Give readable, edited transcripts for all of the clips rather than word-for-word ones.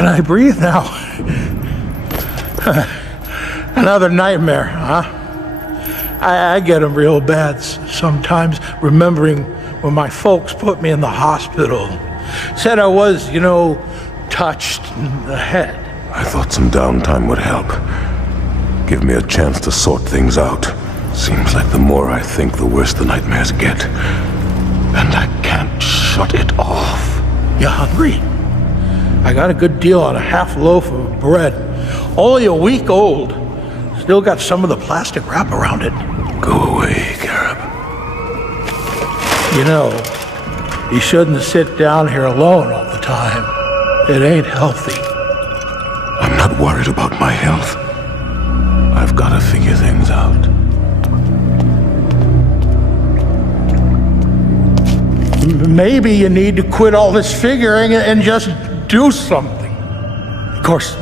Can I breathe now? Another nightmare, huh? I get them real bad sometimes, remembering when my folks put me in the hospital. Said I was, touched in the head. I thought some downtime would help. Give me a chance to sort things out. Seems like the more I think, the worse the nightmares get. And I can't shut it off. You hungry? I got a good deal on a half loaf of bread. Only a week old. Still got some of the plastic wrap around it. Go away, Garib. You shouldn't sit down here alone all the time. It ain't healthy. I'm not worried about my health. I've got to figure things out. Maybe you need to quit all this figuring and just do something. Of course,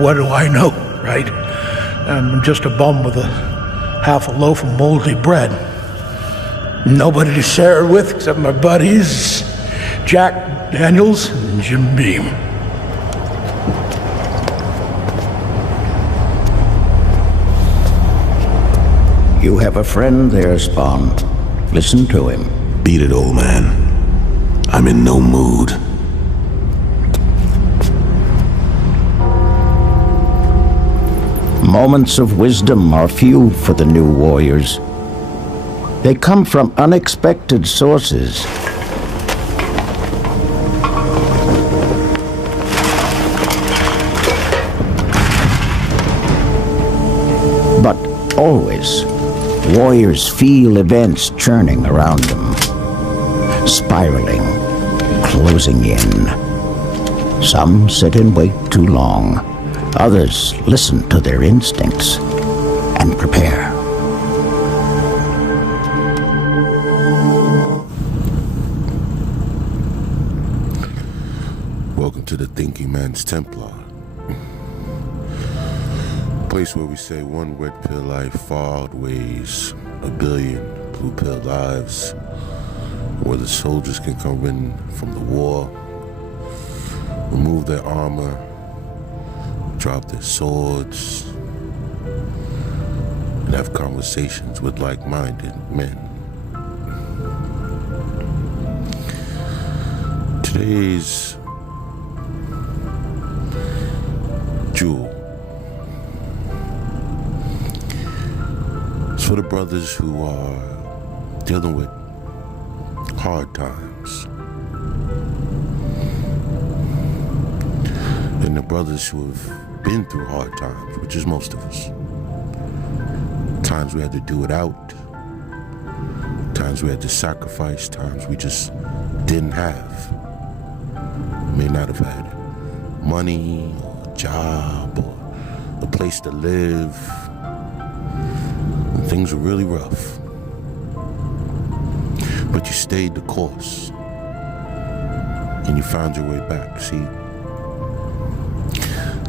what do I know, right? I'm just a bum with half a loaf of moldy bread. Nobody to share it with except my buddies, Jack Daniels and Jim Beam. You have a friend there, Spawn. Listen to him. Beat it, old man. I'm in no mood. Moments of wisdom are few for the new warriors. They come from unexpected sources. But always, warriors feel events churning around them, spiraling, closing in. Some sit and wait too long. Others listen to their instincts and prepare. Welcome to the Thinking Man's Templar. Place where we say one red pill life far outweighs a billion blue pill lives. Where the soldiers can come in from the war, remove their armor, drop their swords, and have conversations with like-minded men. Today's jewel is for the brothers who are dealing with hard times, and the brothers who have been through hard times, which is most of us. Times we had to do it out, times we had to sacrifice, times we just didn't have. May not have had money, or a job, or a place to live. And things were really rough. But you stayed the course, and you found your way back. See,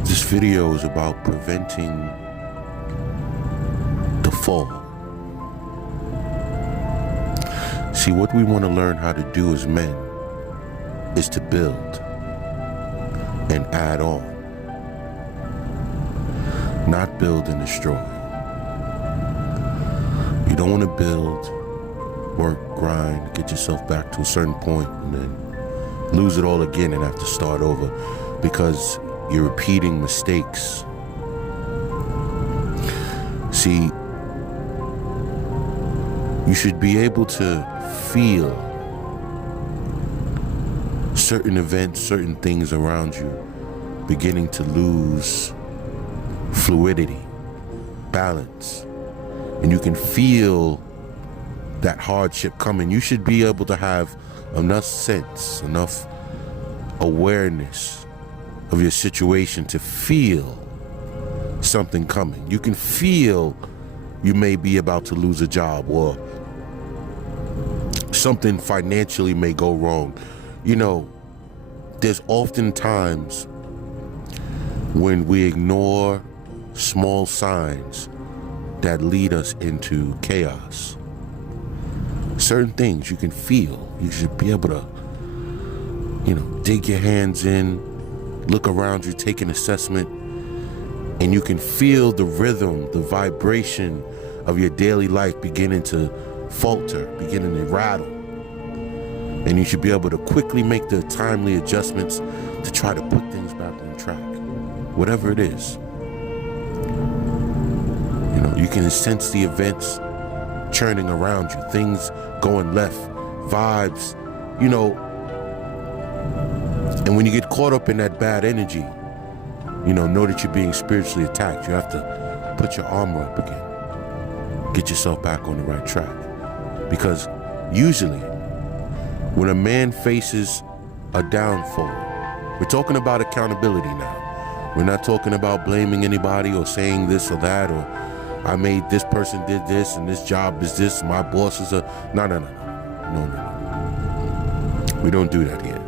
this video is about preventing the fall. See, what we want to learn how to do as men is to build and add on, not build and destroy. You don't want to build, work, grind, get yourself back to a certain point, and then lose it all again and have to start over because you're repeating mistakes. See, you should be able to feel certain events, certain things around you beginning to lose fluidity, balance, and you can feel that hardship coming. You should be able to have enough sense, enough awareness of your situation to feel something coming. You can feel you may be about to lose a job, or something financially may go wrong. There's often times when we ignore small signs that lead us into chaos. Certain things you can feel. You should be able to, dig your hands in, look around you, take an assessment, and you can feel the rhythm, the vibration of your daily life beginning to falter, beginning to rattle. And you should be able to quickly make the timely adjustments to try to put things back on track, whatever it is. You know, you can sense the events churning around you, things going left, vibes, you know. And when you get caught up in that bad energy, you know that you're being spiritually attacked. You have to put your armor up again. Get yourself back on the right track. Because usually, when a man faces a downfall, we're talking about accountability now. We're not talking about blaming anybody or saying this or that, or I made this person did this and this job is this, my boss is a... No. We don't do that here.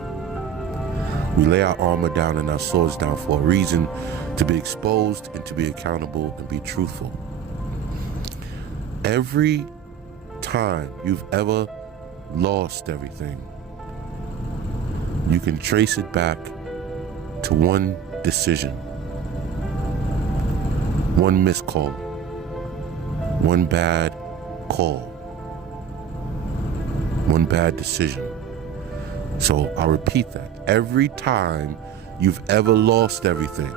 We lay our armor down and our swords down for a reason, to be exposed and to be accountable and be truthful. Every time you've ever lost everything, you can trace it back to one decision, one missed call, one bad call, one bad decision. So I'll repeat that. Every time you've ever lost everything,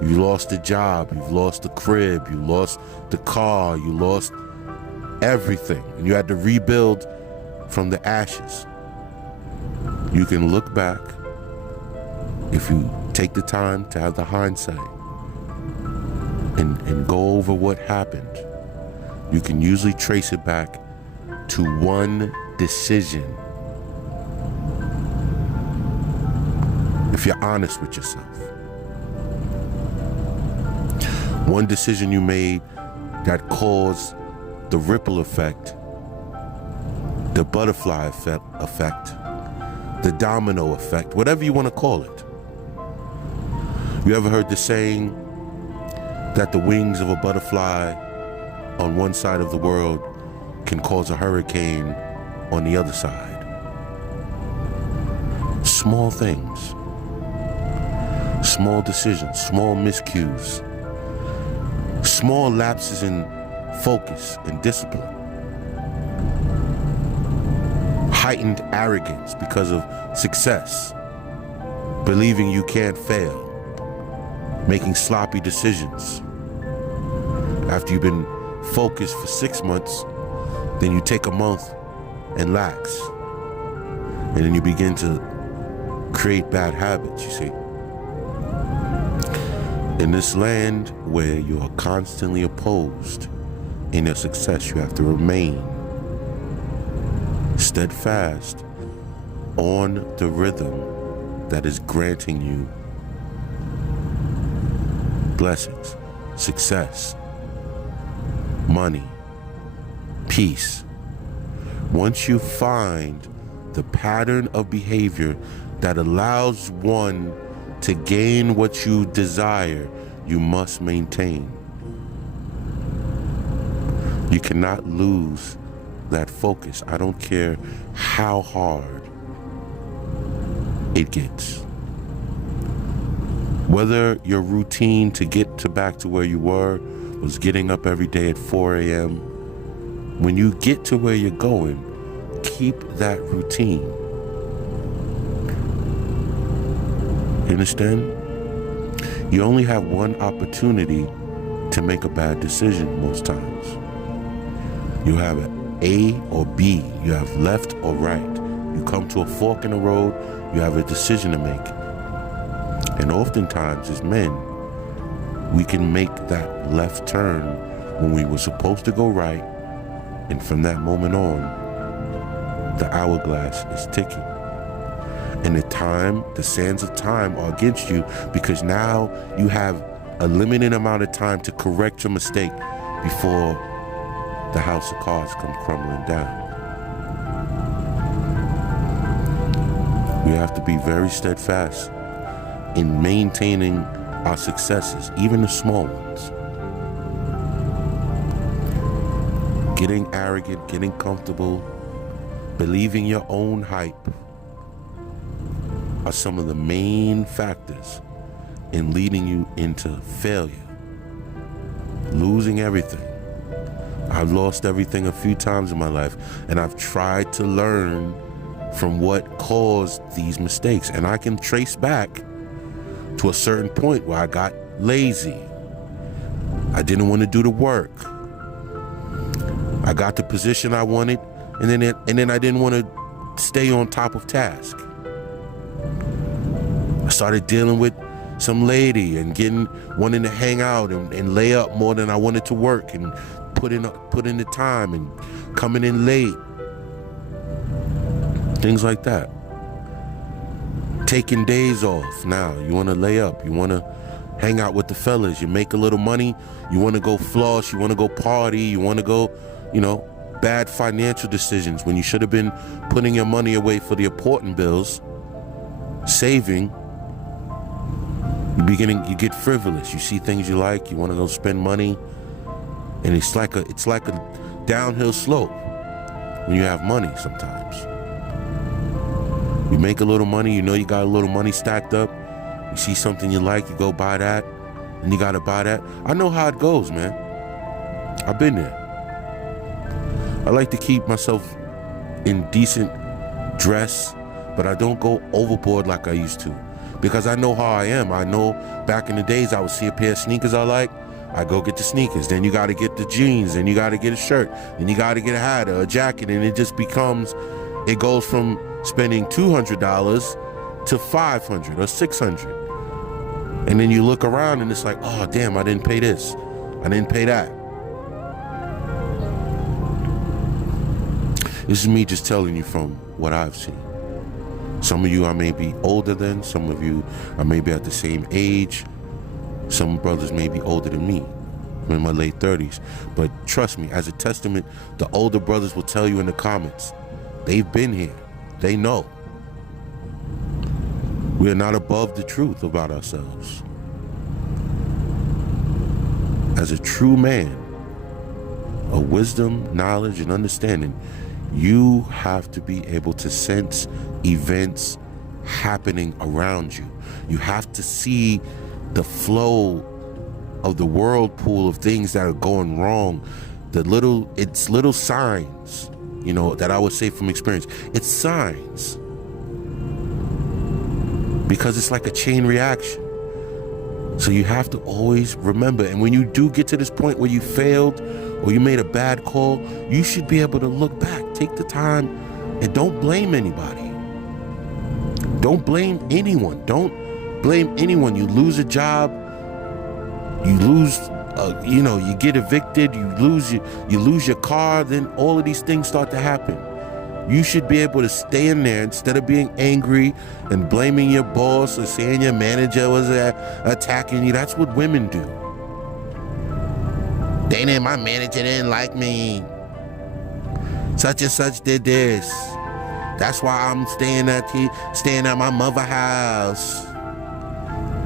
you lost a job, you've lost a crib, you lost the car, you lost everything, and you had to rebuild from the ashes, you can look back, if you take the time to have the hindsight and go over what happened, you can usually trace it back to one decision. If you're honest with yourself. One decision you made that caused the ripple effect, the butterfly effect, the domino effect, whatever you want to call it. You ever heard the saying that the wings of a butterfly on one side of the world can cause a hurricane on the other side? Small things. Small decisions, small miscues, small lapses in focus and discipline, heightened arrogance because of success, believing you can't fail, making sloppy decisions. After you've been focused for 6 months, then you take a month and lax, and then you begin to create bad habits, you see. In this land where you are constantly opposed in your success, you have to remain steadfast on the rhythm that is granting you blessings, success, money, peace. Once you find the pattern of behavior that allows one to gain what you desire, you must maintain. You cannot lose that focus. I don't care how hard it gets. Whether your routine to get back to where you were was getting up every day at 4 a.m., when you get to where you're going, keep that routine. You understand? You only have one opportunity to make a bad decision most times. You have an A or B. You have left or right. You come to a fork in the road, you have a decision to make. And oftentimes as men, we can make that left turn when we were supposed to go right, and from that moment on, the hourglass is ticking. And the sands of time are against you, because now you have a limited amount of time to correct your mistake before the house of cards come crumbling down. We have to be very steadfast in maintaining our successes, even the small ones. Getting arrogant, getting comfortable, believing your own hype are some of the main factors and leading you into failure, losing everything. I've lost everything a few times in my life, and I've tried to learn from what caused these mistakes. And I can trace back to a certain point where I got lazy. I didn't want to do the work. I got the position I wanted, and then I didn't want to stay on top of task. I started dealing with some lady and wanting to hang out and lay up more than I wanted to work, and put in the time and coming in late. Things like that. Taking days off. Now you want to lay up. You want to hang out with the fellas. You make a little money. You want to go floss. You want to go party. You want to go, bad financial decisions when you should have been putting your money away for the important bills, saving. You get frivolous. You see things you like. You want to go spend money. And it's like a downhill slope when you have money sometimes. You make a little money, you got a little money stacked up. You see something you like, you go buy that, and you gotta buy that. I know how it goes, man. I've been there. I like to keep myself in decent dress, but I don't go overboard like I used to, because I know how I am. I know back in the days I would see a pair of sneakers I like, I go get the sneakers. Then you got to get the jeans. Then you got to get a shirt. Then you got to get a hat or a jacket. And it just it goes from spending $200 to $500 or $600. And then you look around and it's like, oh, damn, I didn't pay this. I didn't pay that. This is me just telling you from what I've seen. Some of you I may be older than. Some of you I may be at the same age. Some brothers may be older than me. I'm in my late 30s. But trust me, as a testament, the older brothers will tell you in the comments. They've been here. They know. We are not above the truth about ourselves. As a true man of wisdom, knowledge, and understanding, you have to be able to sense events happening around you. You have to see the flow of the whirlpool of things that are going wrong. It's little signs, that I would say from experience. It's signs. Because it's like a chain reaction. So you have to always remember. And when you do get to this point where you failed or you made a bad call, you should be able to look back, take the time, and don't blame anybody. Don't blame anyone. Don't blame anyone. You lose a job, you lose, you get evicted, you lose your car, then all of these things start to happen. You should be able to stay in there instead of being angry and blaming your boss or saying your manager was attacking you. That's what women do. My manager didn't like me. Such and such did this. That's why I'm staying at my mother's house.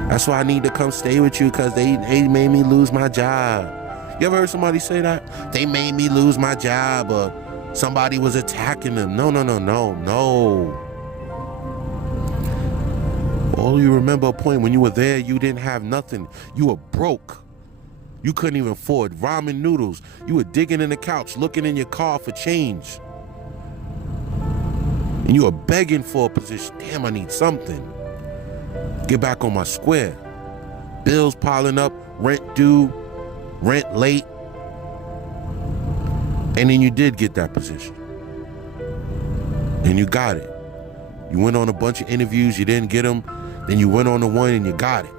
That's why I need to come stay with you, because they made me lose my job. You ever heard somebody say that? They made me lose my job, or somebody was attacking them. No. All you remember a point when you were there, you didn't have nothing. You were broke. You couldn't even afford ramen noodles. You were digging in the couch, looking in your car for change. And you were begging for a position. Damn, I need something. Get back on my square. Bills piling up, rent due, rent late. And then you did get that position. And you got it. You went on a bunch of interviews, you didn't get them. Then you went on the one and you got it.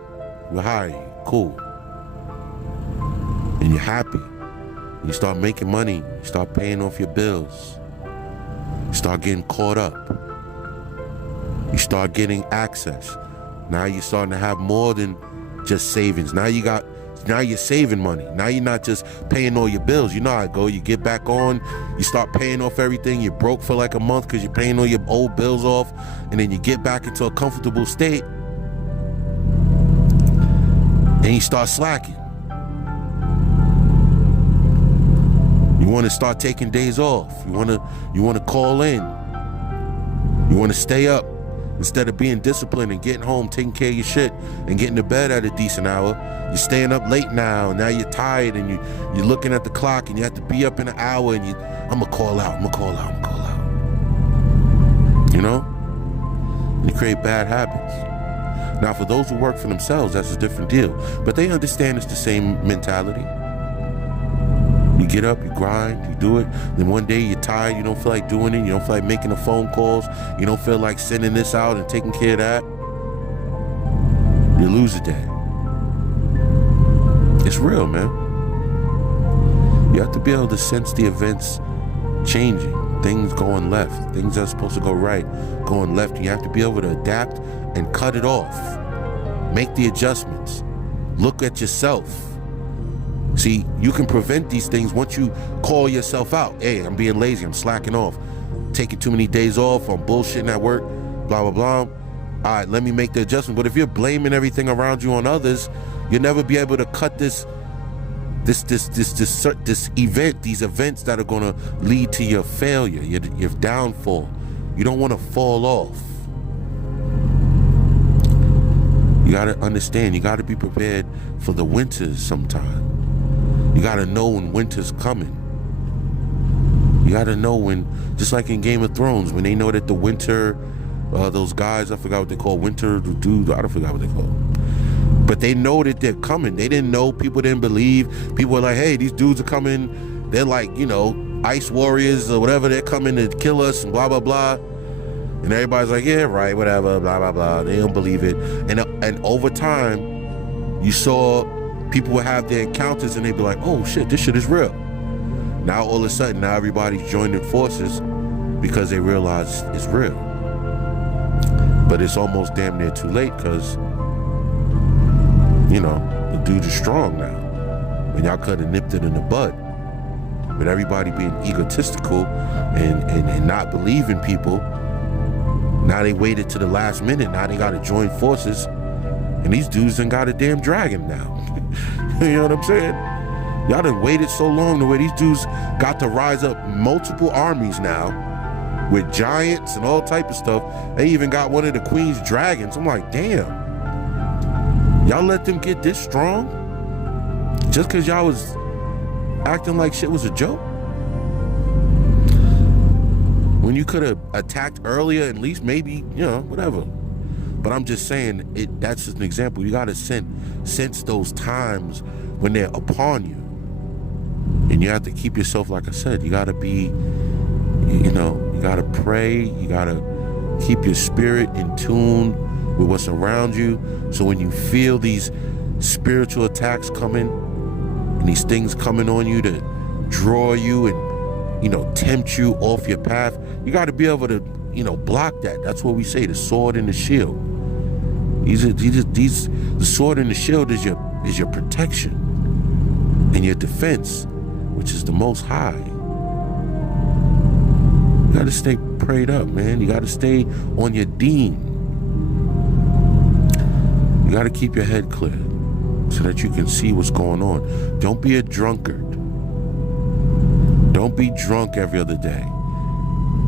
We'll hire you. Cool. And you're happy. You start making money. You start paying off your bills. You start getting caught up. You start getting access. Now you're starting to have more than just savings. Now you're saving money. Now you're not just paying all your bills. You know how it go. You get back on, you start paying off everything. You're broke for like a month because you're paying all your old bills off. And then you get back into a comfortable state. And you start slacking. You want to start taking days off. You want to call in. You want to stay up Instead of being disciplined and getting home, taking care of your shit, and getting to bed at a decent hour, you're staying up late now, and now you're tired, and you're looking at the clock, and you have to be up in an hour, and I'm gonna call out. You know? And you create bad habits. Now, for those who work for themselves, that's a different deal. But they understand it's the same mentality. You get up, you grind, you do it. Then one day you're tired, you don't feel like doing it. You don't feel like making the phone calls. You don't feel like sending this out and taking care of that. You lose a day. It's real, man. You have to be able to sense the events changing. Things going left. Things that are supposed to go right going left. You have to be able to adapt and cut it off. Make the adjustments. Look at yourself. See, you can prevent these things once you call yourself out. Hey, I'm being lazy, I'm slacking off, taking too many days off, I'm bullshitting at work, blah, blah, blah. All right, let me make the adjustment. But if you're blaming everything around you on others, you'll never be able to cut these events that are gonna lead to your failure, your downfall. You don't wanna fall off. You gotta understand, you gotta be prepared for the winters sometime. You gotta know when winter's coming. You gotta know when, just like in Game of Thrones, when they know that the winter, those guys, I forgot what they call, winter dude, I don't forget what they call. But they know that they're coming. They didn't know, people didn't believe. People were like, hey, these dudes are coming. They're like, you know, ice warriors or whatever. They're coming to kill us and blah, blah, blah. And everybody's like, yeah, right, whatever, blah, blah, blah. They don't believe it. And over time, you saw people would have their encounters and they'd be like, oh shit, this shit is real. Now all of a sudden, now everybody's joining forces because they realize it's real. But it's almost damn near too late because, you know, the dude is strong now. And y'all could have nipped it in the bud. But everybody being egotistical and not believing people, now they waited to the last minute. Now they got to join forces. And these dudes done got a damn dragon now. You know what I'm saying? Y'all done waited so long the way these dudes got to rise up multiple armies now with giants and all type of stuff. They even got one of the queen's dragons. I'm like, damn. Y'all let them get this strong? Just because y'all was acting like shit was a joke? When you could have attacked earlier, at least maybe, you know, whatever. But I'm just saying, that's just an example. You gotta sense those times when they're upon you. And you have to keep yourself, like I said, you gotta be, you know, you gotta pray, you gotta keep your spirit in tune with what's around you. So when you feel these spiritual attacks coming, and these things coming on you to draw you and, you know, tempt you off your path, you gotta be able to, you know, block that. That's what we say, the sword and the shield. The sword and the shield is your protection and your defense, which is the Most High. You gotta stay prayed up, man. You gotta stay on your deen. You gotta keep your head clear so that you can see what's going on. Don't be a drunkard. Don't be drunk every other day.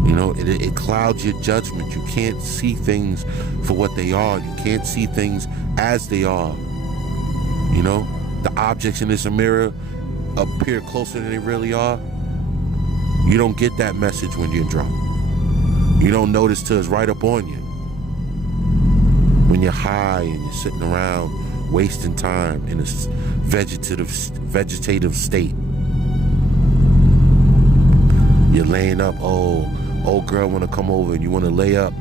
You know, it clouds your judgment. You can't see things for what they are. You can't see things as they are. You know, the objects in this mirror appear closer than they really are. You don't get that message when you're drunk. You don't notice till it's right up on you. When you're high and you're sitting around wasting time in a vegetative state. You're laying up, old girl want to come over and you want to lay up.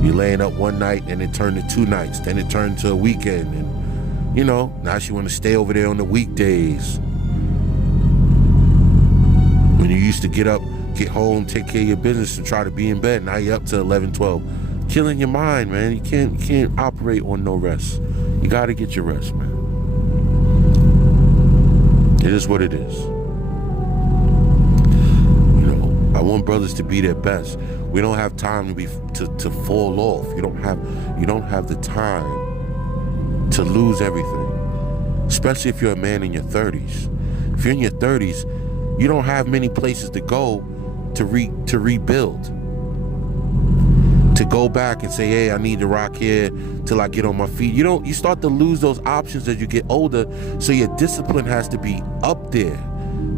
You're laying up one night and it turned to 2 nights. Then it turned to a weekend. And, you know, now she want to stay over there on the weekdays. When you used to get up, get home, take care of your business and try to be in bed, now you're up to 11, 12. Killing your mind, man. You can't operate on no rest. You got to get your rest, man. It is what it is. I want brothers to be their best. We don't have time to fall off. You don't have the time to lose everything. Especially if you're a man in your 30s. If you're in your 30s, you don't have many places to go to rebuild. to go back and say, hey, I need to rock here till I get on my feet. You start to lose those options as you get older, so your discipline has to be up there.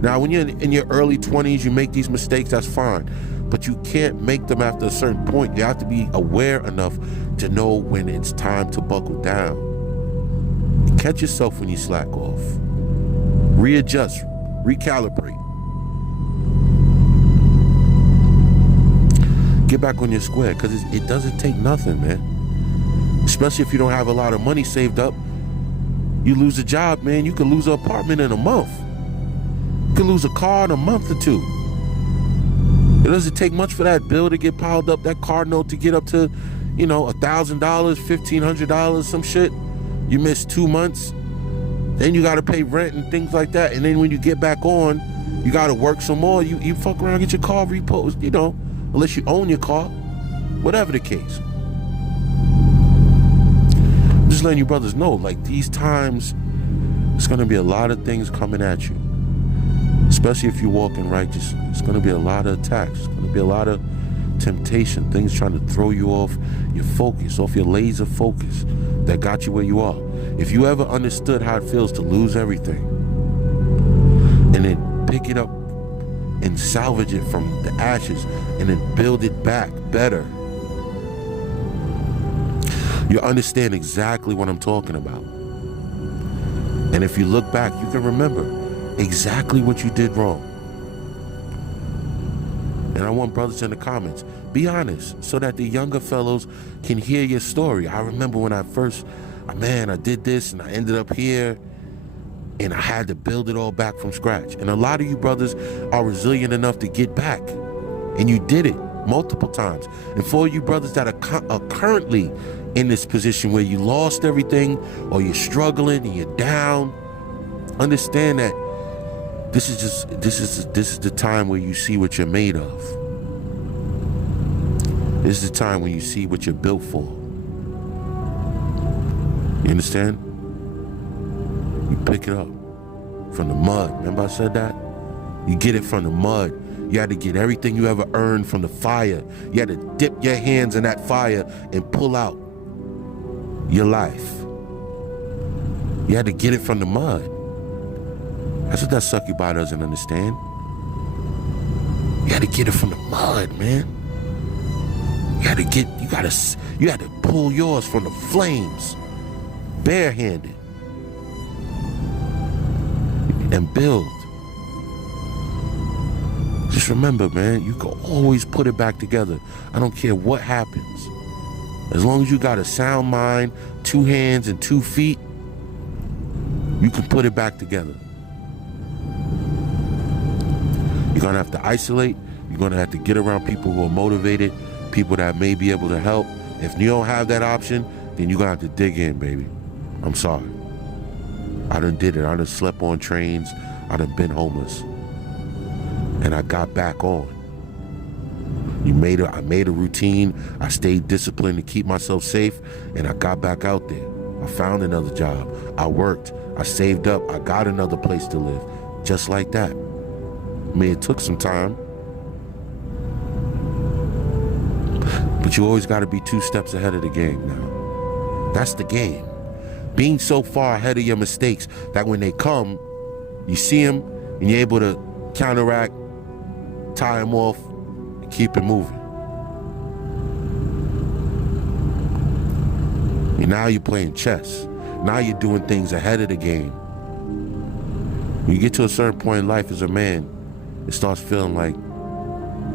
Now, when you're in your early 20s, you make these mistakes, that's fine. But you can't make them after a certain point. You have to be aware enough to know when it's time to buckle down. Catch yourself when you slack off. Readjust, recalibrate. Get back on your square, because it doesn't take nothing, man. Especially if you don't have a lot of money saved up. You lose a job, man, you can lose an apartment in a month. You can lose a car in a month or two. It doesn't take much for that bill to get piled up, that car note to get up to, $1,000, $1,500, some shit. You miss 2 months. Then you got to pay rent and things like that. And then when you get back on, you got to work some more. You fuck around, get your car reposed, unless you own your car. Whatever the case. I'm just letting you brothers know, like, these times, there's going to be a lot of things coming at you. Especially if you're walking righteous. It's going to be a lot of attacks. It's going to be a lot of temptation. Things trying to throw you off your focus, off your laser focus that got you where you are. If you ever understood how it feels to lose everything and then pick it up and salvage it from the ashes and then build it back better, you understand exactly what I'm talking about. And if you look back, you can remember exactly what you did wrong. And I want brothers in the comments, be honest, so that the younger fellows can hear your story. I remember when I did this and I ended up here and I had to build it all back from scratch. And a lot of you brothers are resilient enough to get back. And you did it multiple times. And for you brothers that are currently in this position where you lost everything, or you're struggling and you're down, understand that this is the time where you see what you're made of. This is the time when you see what you're built for. You understand? You pick it up from the mud. Remember I said that? You get it from the mud. You had to get everything you ever earned from the fire. You had to dip your hands in that fire and pull out your life. You had to get it from the mud. That's what that succubi doesn't understand. You had to get it from the mud, man. You had to pull yours from the flames, barehanded, and build. Just remember, man, you can always put it back together. I don't care what happens. As long as you got a sound mind, 2 hands and 2 feet, you can put it back together. You're gonna have to isolate. You're gonna have to get around people who are motivated, people that may be able to help. If you don't have that option, then you're gonna have to dig in, baby. I'm sorry. I done did it. I done slept on trains. I done been homeless. And I got back on. I made a routine. I stayed disciplined to keep myself safe, and I got back out there. I found another job. I worked. I saved up. I got another place to live. Just like that. I mean, it took some time. But you always got to be 2 steps ahead of the game now. That's the game. Being so far ahead of your mistakes that when they come, you see them and you're able to counteract, tie them off, and keep it moving. And now you're playing chess. Now you're doing things ahead of the game. When you get to a certain point in life as a man, it starts feeling like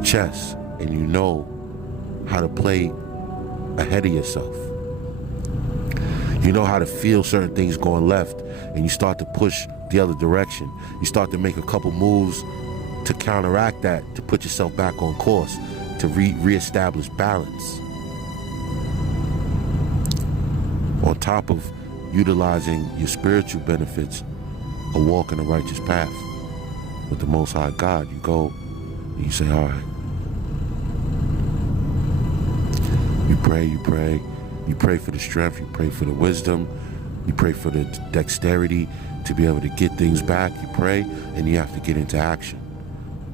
chess, and you know how to play ahead of yourself. You know how to feel certain things going left, and you start to push the other direction. You start to make a couple moves to counteract that, to put yourself back on course, to reestablish balance. On top of utilizing your spiritual benefits of walking a righteous path with the Most High God, you go and you say, all right. You pray for the strength, you pray for the wisdom, you pray for the dexterity to be able to get things back. You pray, and you have to get into action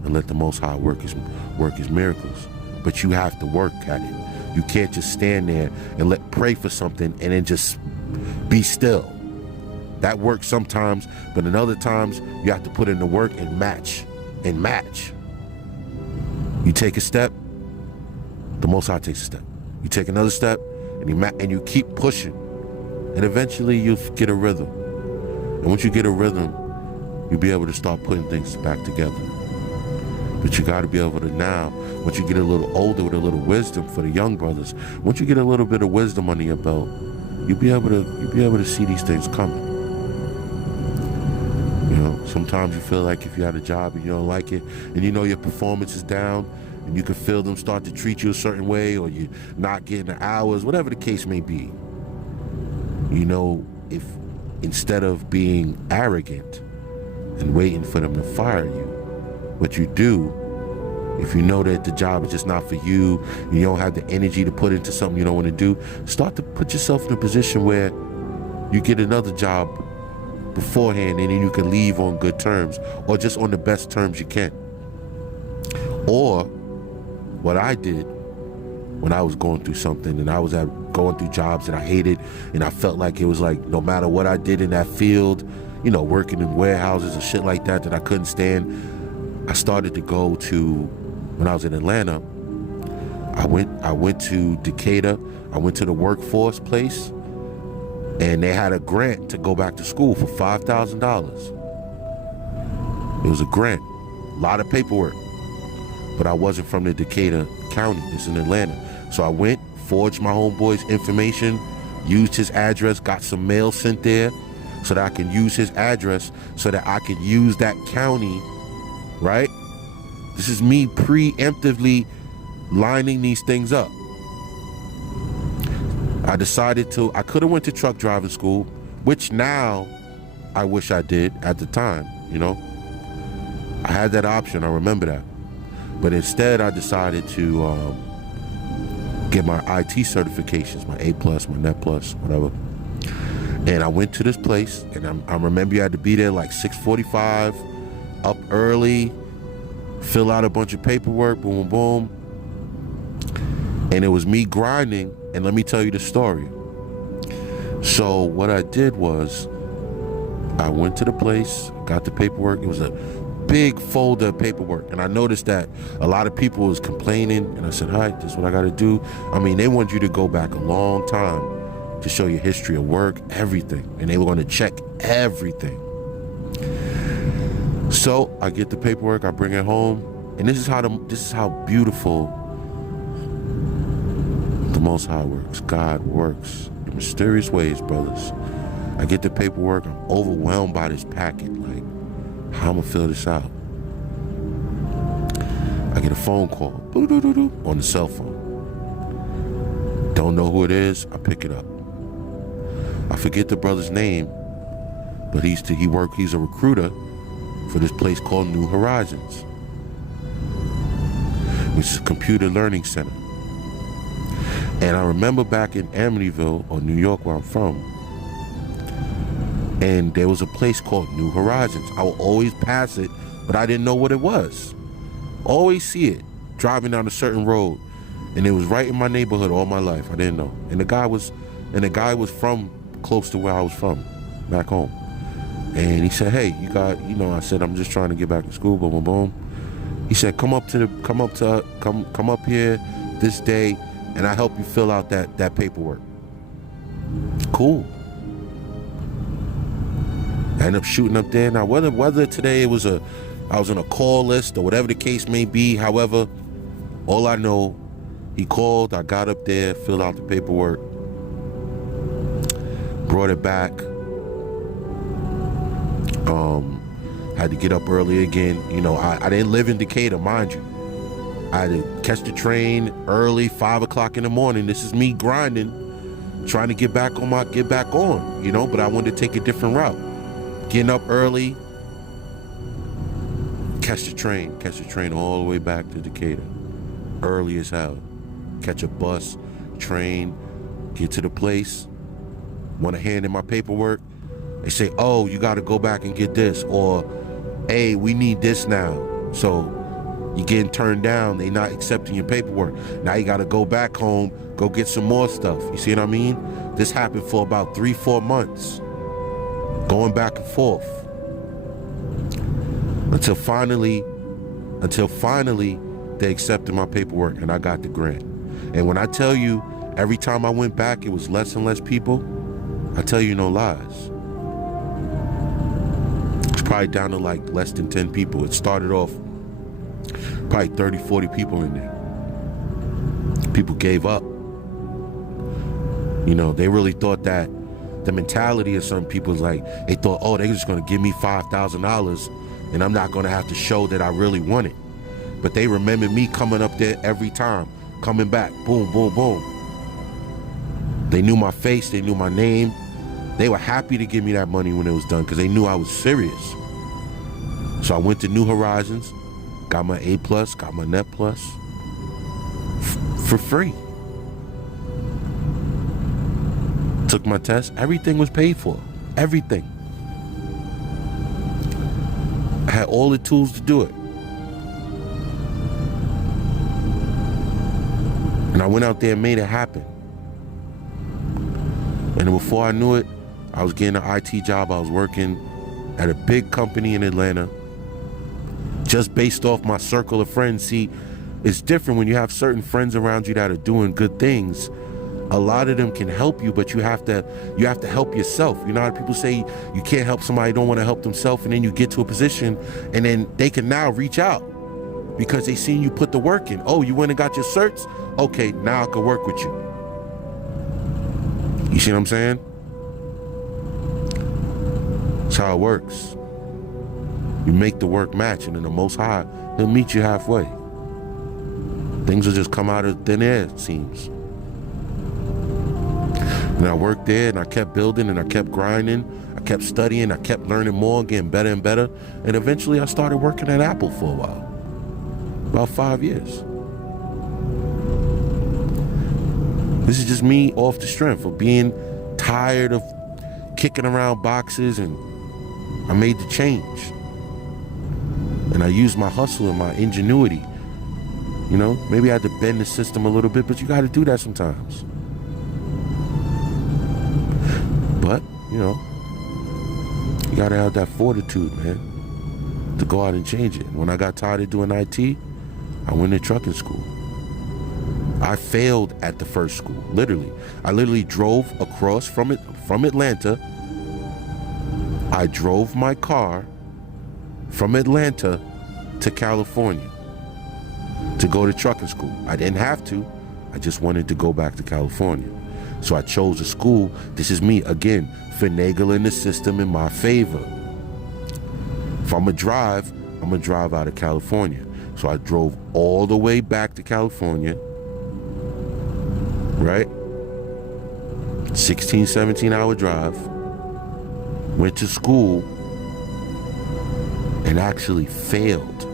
and let the Most High work his miracles. but you have to work at it. You can't just stand there and pray for something and then just be still. That works sometimes, but in other times you have to put in the work and match. You take a step, the Most High takes a step. You take another step, and you keep pushing, and eventually you'll get a rhythm. And once you get a rhythm, you'll be able to start putting things back together. But you got to be able to now, once you get a little older with a little wisdom for the young brothers, once you get a little bit of wisdom under your belt, you'll be able to see these things coming. You know, sometimes you feel like if you had a job and you don't like it, and you know your performance is down, and you can feel them start to treat you a certain way, or you're not getting the hours, whatever the case may be. You know, if instead of being arrogant and waiting for them to fire you, what you do, if you know that the job is just not for you, you don't have the energy to put into something you don't want to do, start to put yourself in a position where you get another job beforehand, and then you can leave on good terms, or just on the best terms you can. Or what I did when I was going through something, and I was going through jobs that I hated, and I felt like it was like no matter what I did in that field, you know, working in warehouses and shit like that I couldn't stand, I started to go to, when I was in Atlanta, I went to Decatur, I went to the workforce place, and they had a grant to go back to school for $5,000. It was a grant, a lot of paperwork, but I wasn't from the Decatur County, it's in Atlanta. So I went, forged my homeboy's information, used his address, got some mail sent there so that I can use his address so that I could use that county, right? This is me preemptively lining these things up. I decided I could have went to truck driving school, which now I wish I did at the time, you know. I had that option, I remember that. But instead I decided to get my IT certifications, my A+, my Net+, whatever. And I went to this place, and I remember you had to be there like 6:45, up early, fill out a bunch of paperwork, boom, boom, boom. And it was me grinding, and let me tell you the story. So what I did was, I went to the place, got the paperwork. It was a big folder of paperwork, and I noticed that a lot of people was complaining, and I said, hi, this is what I gotta do. I mean, they want you to go back a long time to show your history of work, everything, and they were gonna check everything. So I get the paperwork, I bring it home, and this is how beautiful the Most High works. God works in mysterious ways, brothers. I get the paperwork, I'm overwhelmed by this packet, like, how I'm gonna fill this out? I get a phone call, on the cell phone. Don't know who it is, I pick it up. I forget the brother's name, but he's a recruiter for this place called New Horizons, which is a computer learning center. And I remember back in Amityville, or New York, where I'm from, and there was a place called New Horizons. I would always pass it, but I didn't know what it was. Always see it, driving down a certain road. And it was right in my neighborhood all my life. I didn't know. And the guy was from close to where I was from, back home. And he said, hey, I said, I'm just trying to get back to school, boom, boom, boom. He said, come up here this day, and I help you fill out that paperwork. Cool. I ended up shooting up there. Now, whether today I was on a call list or whatever the case may be, however, all I know, he called, I got up there, filled out the paperwork, brought it back. Had to get up early again. You know, I didn't live in Decatur, mind you. I had to catch the train early, 5 o'clock in the morning. This is me grinding, trying to get back on, you know, but I wanted to take a different route. Getting up early, catch the train all the way back to Decatur, early as hell. Catch a bus, train, get to the place, want to hand in my paperwork. They say, oh, you got to go back and get this, or, hey, we need this now. So You're getting turned down. They not accepting your paperwork. Now you got to go back home, go get some more stuff. You see what I mean? This happened for about 3-4 months, going back and forth, until finally they accepted my paperwork and I got the grant. And when I tell you, every time I went back, it was less and less people, I tell you no lies. It's probably down to like less than 10 people. It started off probably 30, 40 people in there. People gave up. You know, they really thought that the mentality of some people is like, they thought, oh, they're just gonna give me $5,000 and I'm not gonna have to show that I really want it. But they remember me coming up there every time, coming back, boom, boom, boom. They knew my face, they knew my name. They were happy to give me that money when it was done because they knew I was serious. So I went to New Horizons, got my A+, got my Net Plus for free. Took my test, everything was paid for, everything. I had all the tools to do it. And I went out there and made it happen. And before I knew it, I was getting an IT job. I was working at a big company in Atlanta, just based off my circle of friends. See, it's different when you have certain friends around you that are doing good things. A lot of them can help you, but you have to help yourself. You know how people say you can't help somebody who don't want to help themselves, and then you get to a position and then they can now reach out because they seen you put the work in. Oh, you went and got your certs? Okay, now I can work with you. You see what I'm saying? That's how it works. You make the work match, and then the Most High, He'll meet you halfway. Things will just come out of thin air, it seems. And I worked there, and I kept building, and I kept grinding. I kept studying, I kept learning more, getting better and better. And eventually I started working at Apple for a while. About 5 years. This is just me off the strength of being tired of kicking around boxes, and I made the change. And I used my hustle and my ingenuity. You know, maybe I had to bend the system a little bit, but you got to do that sometimes. But, you know, you got to have that fortitude, man, to go out and change it. When I got tired of doing IT, I went to trucking school. I failed at the first school, literally. I literally drove across from Atlanta. I drove my car from Atlanta to California to go to trucking school. I didn't have to. I just wanted to go back to California. So I chose a school. This is me, again, finagling the system in my favor. If I'm gonna drive out of California. So I drove all the way back to California, right? 16, 17-hour drive. Went to school and actually failed.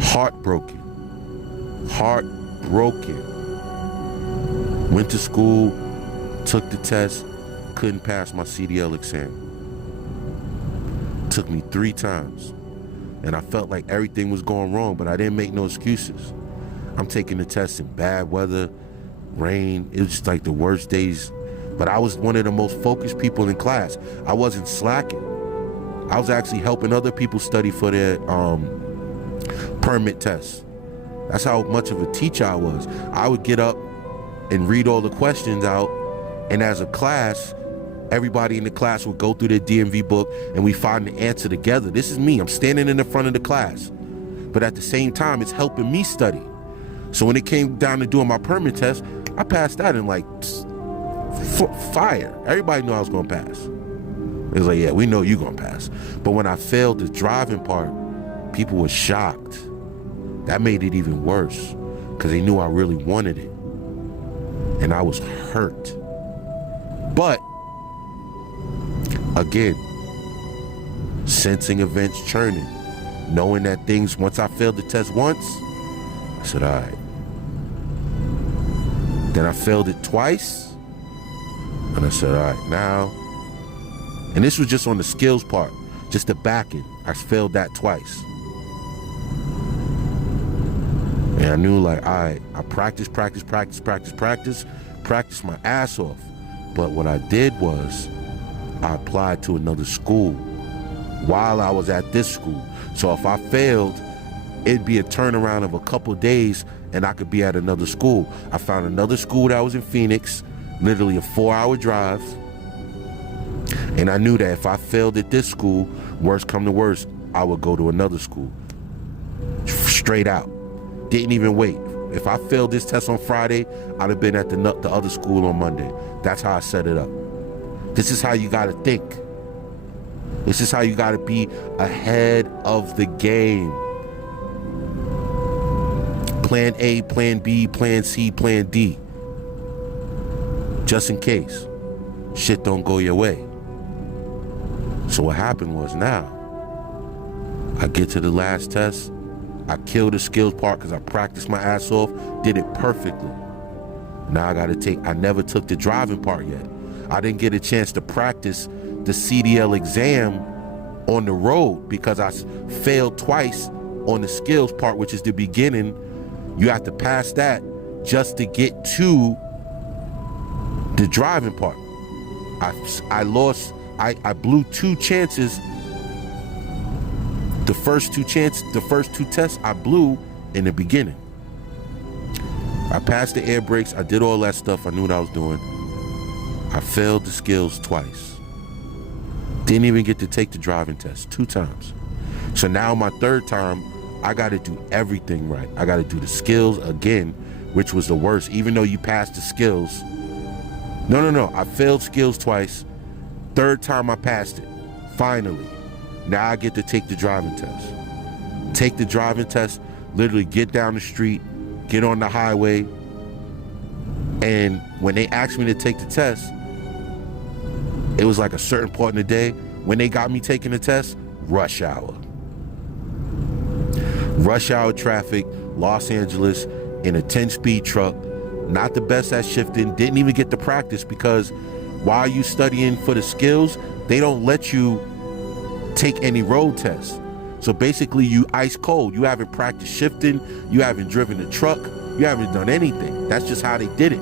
Heartbroken. Went to school, took the test, couldn't pass my CDL exam. Took me 3 times. And I felt like everything was going wrong, but I didn't make no excuses. I'm taking the test in bad weather, rain. It was just like the worst days. But I was one of the most focused people in class. I wasn't slacking. I was actually helping other people study for their permit tests. That's how much of a teacher I was. I would get up and read all the questions out, and as a class, everybody in the class would go through their DMV book and we find the answer together. This is me. I'm standing in the front of the class. But at the same time, it's helping me study. So when it came down to doing my permit test, I passed that in like fire. Everybody knew I was gonna pass. It was like, yeah, we know you're gonna pass. But when I failed the driving part, people were shocked. That made it even worse because they knew I really wanted it. And I was hurt. But again, sensing events churning, knowing that things, once I failed the test once, I said, all right. Then I failed it twice, and I said, all right, now. And this was just on the skills part, just the back end. I failed that twice. And I knew, like, all right, I practiced my ass off. But what I did was I applied to another school while I was at this school. So if I failed, it'd be a turnaround of a couple days and I could be at another school. I found another school that was in Phoenix, literally a 4-hour drive. And I knew that if I failed at this school, worst come to worst, I would go to another school. Straight out. Didn't even wait. If I failed this test on Friday, I'd have been at the other school on Monday. That's how I set it up. This is how you got to think. This is how you got to be ahead of the game. Plan A, plan B, plan C, plan D. Just in case shit don't go your way. So what happened was, now I get to the last test. I killed the skills part because I practiced my ass off, did it perfectly. Now I never took the driving part yet. I didn't get a chance to practice the CDL exam on the road because I failed twice on the skills part, which is the beginning. You have to pass that just to get to the driving part. I blew 2 chances. The first two tests I blew in the beginning. I passed the air brakes. I did all that stuff. I knew what I was doing. I failed the skills twice. Didn't even get to take the driving test 2 times. So now my 3rd time, I got to do everything right. I got to do the skills again, which was the worst. Even though you passed the skills. No. I failed skills twice. 3rd time I passed it. Finally. Now I get to take the driving test. Take the driving test, literally get down the street, get on the highway. And when they asked me to take the test, it was like a certain part in the day. When they got me taking the test, rush hour. Rush hour traffic, Los Angeles, in a 10-speed truck. Not the best at shifting. Didn't even get to practice because while you studying for the skills, they don't let you take any road tests. So basically you ice cold. You haven't practiced shifting. You haven't driven a truck. You haven't done anything. That's just how they did it.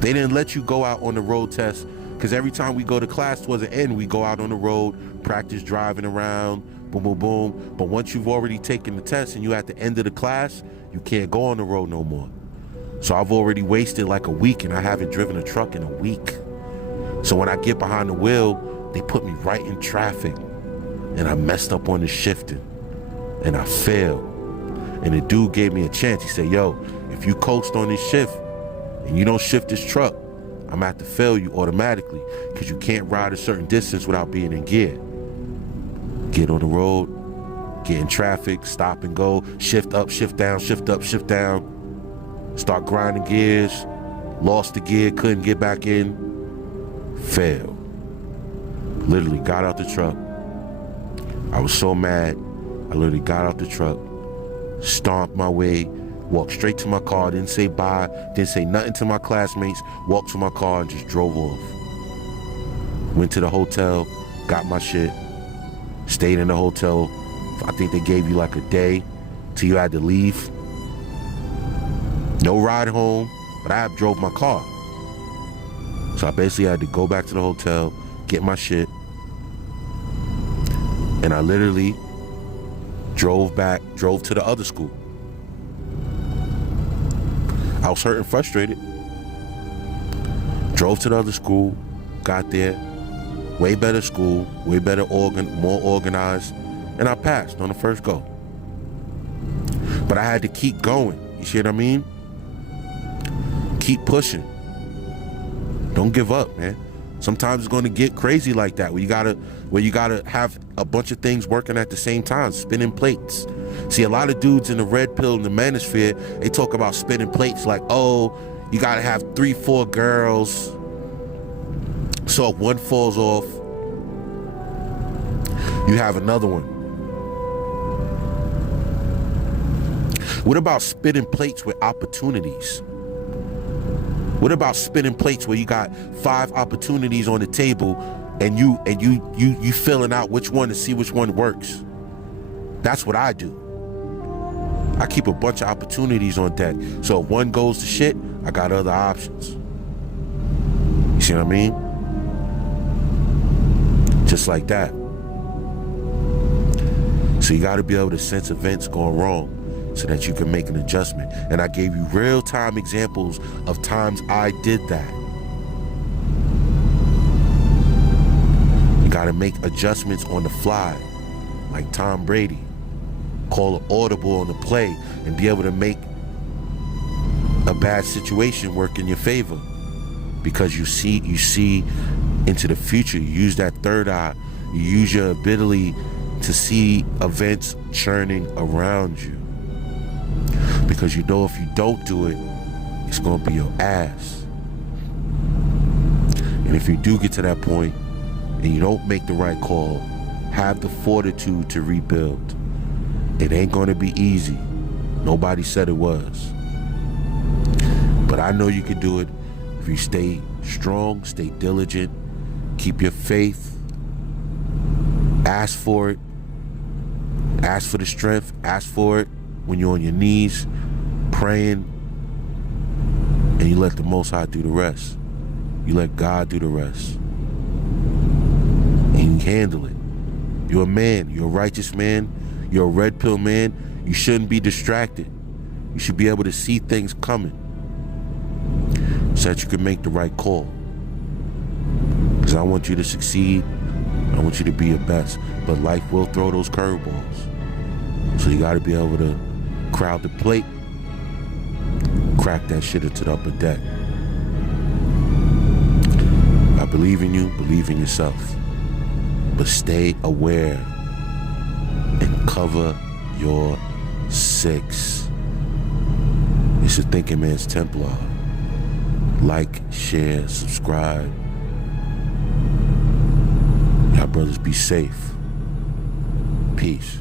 They didn't let you go out on the road test because every time we go to class towards the end, we go out on the road, practice driving around, boom, boom, boom. But once you've already taken the test and you're at the end of the class, you can't go on the road no more. So I've already wasted like a week and I haven't driven a truck in a week. So when I get behind the wheel, they put me right in traffic and I messed up on the shifting and I failed. And the dude gave me a chance. He said, yo, if you coast on this shift and you don't shift this truck, I'm gonna have to fail you automatically because you can't ride a certain distance without being in gear. Get on the road, get in traffic, stop and go, shift up, shift down, shift up, shift down, start grinding gears, lost the gear, couldn't get back in, failed. Literally got out the truck. I was so mad. I literally got out the truck, stomped my way, walked straight to my car, didn't say bye, didn't say nothing to my classmates, walked to my car and just drove off. Went to the hotel, got my shit, stayed in the hotel. I think they gave you like a day till you had to leave. No ride home, but I drove my car. So I basically had to go back to the hotel, get my shit, and I literally drove to the other school. I was hurt and frustrated. Drove to the other school, got there, way better school, way better more organized, and I passed on the first go. But I had to keep going, you see what I mean? Keep pushing. Don't give up, man. Sometimes it's going to get crazy like that where you gotta have a bunch of things working at the same time, spinning plates. See, a lot of dudes in the red pill and the manosphere, they talk about spinning plates like, oh, you gotta have 3-4 girls. So if one falls off, you have another one. What about spinning plates with opportunities? What about spinning plates where you got 5 opportunities on the table and you filling out which one to see which one works. That's what I do. I keep a bunch of opportunities on deck. So if one goes to shit, I got other options. You see what I mean? Just like that. So you got to be able to sense events going wrong so that you can make an adjustment. And I gave you real-time examples of times I did that. You got to make adjustments on the fly, like Tom Brady. Call an audible on the play and be able to make a bad situation work in your favor, because you see into the future. You use that third eye. You use your ability to see events churning around you, because you know if you don't do it, it's gonna be your ass. And if you do get to that point and you don't make the right call, have the fortitude to rebuild. It ain't gonna be easy. Nobody said it was. But I know you can do it if you stay strong, stay diligent, keep your faith, ask for it, ask for the strength, ask for it when you're on your knees, praying, and you let the Most High do the rest. You let God do the rest. And you handle it. You're a man, you're a righteous man, you're a red pill man. You shouldn't be distracted. You should be able to see things coming so that you can make the right call. Because I want you to succeed. I want you to be your best. But life will throw those curveballs. So you got to be able to crowd the plate, crack that shit into the upper deck. I believe in you, believe in yourself. But stay aware and cover your six. It's a Thinking Man's Templar. Like, share, subscribe. Y'all brothers be safe. Peace.